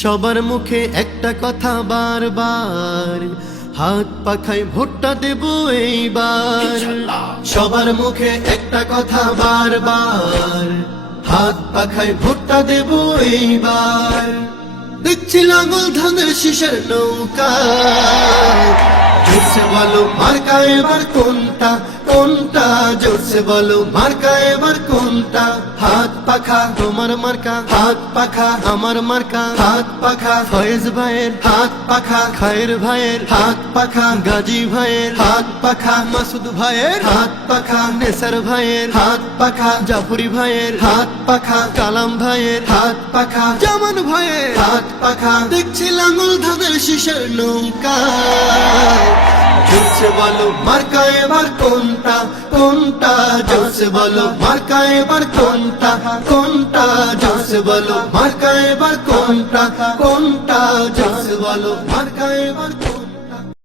সবার মুখে একটা কথা বারবার, হাত পাখায় ভোটটা দেব এইবার। সবার মুখে একটা কথা বারবার, হাত পাখায় ভোটটা দেব এইবার। দেখছি লাঙল ধানের শীষের নৌকা, জোরসে বলো মার্কা এবার কোনটা কোনটা, জোরসে বলো মার্কা এবার কোনটা। হাত পাখা তোমার মার্কা, হাত পাখা আমার মার্কা, হাত পাখা ফয়েজ ভাইয়ের, হাত পাখা খায়ের ভাইয়ের, হাত পাখা গাজী ভাইয়ের, হাত পাখা মাসুদ ভাইয়ের, হাত পাখা নেসার ভাইয়ের, হাত পাখা জাফরি ভাইয়ের, হাত পাখা কালাম ভাইয়ের, হাত পাখা জামান ভাইয়ের, হাত পাখা। দেখছি লাঙল ধানের শীষের নৌকা, জোরসে বলো মার্কা এবার কোনটা কোনটা, জোরসে বলো মার্কা এবার কোনটা কোনটা, জোরসে বলো মার্কা এবার কোনটা কোনটা, জোরসে বলো মার্কা এবার কোনটা।